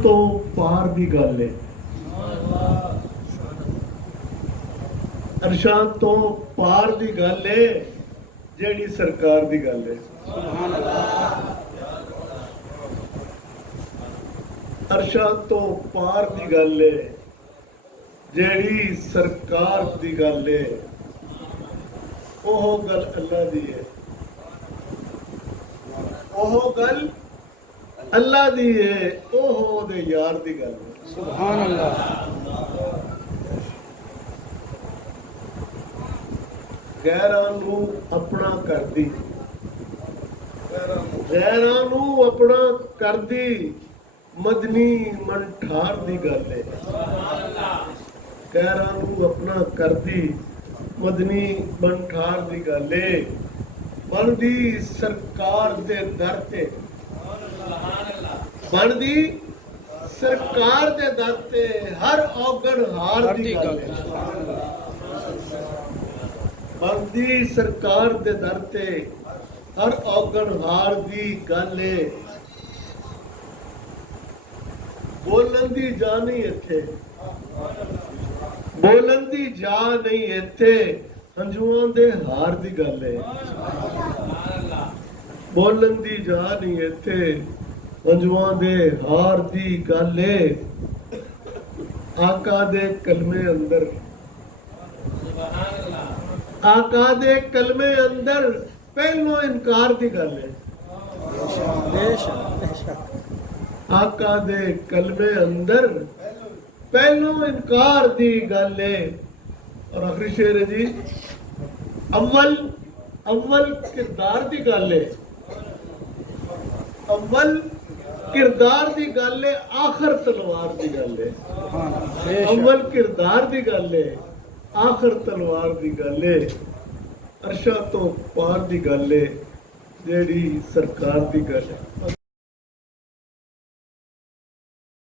तो पार की गल है, अरशां तो पार की गल है जेड़ी सरकार की गल है। अरशां तो पार की गल है जेड़ी सरकार की गल है। ओह गल अल्लाह दी है, ओह गल अल्लाह दी है, ओह दे यार दी गल है। सुभान अल्लाह। गैरां नूं अपना करदी, गैरां नूं अपना करदी मदनी मंठार दी गल है। गैरां नूं अपना करदी मदनी मंठार दी गल है। बनदी सरकार दे दर ते, बनदी सरकार दे दर ते हर औगण हार दी गल है। बनदी सरकार दे दर ते हर औगण हार दी गल है। बोलन दी जा नहीं इत्थे, बोलन दी जा नहीं इत्थे, हंजुआं दे हार दी गल है। बोलन दी जा नहीं इत्थे, हंजुआं दे हार दी गल है। आका दे कलमे अंदर, आका दे कलमे अंदर पहलो इनकार की गल है। आका दे कलमे अंदर पहलो इनकार की गल है। और आखिरी शेर है जी, अव्वल अव्वल किरदार की गल है। अव्वल किरदार की गल है, आखिर तलवार की गल है। अव्वल किरदार की गल है, आखिर तलवार की गल है। अरशा तो पार की गल है जेड़ी सरकार की गल है।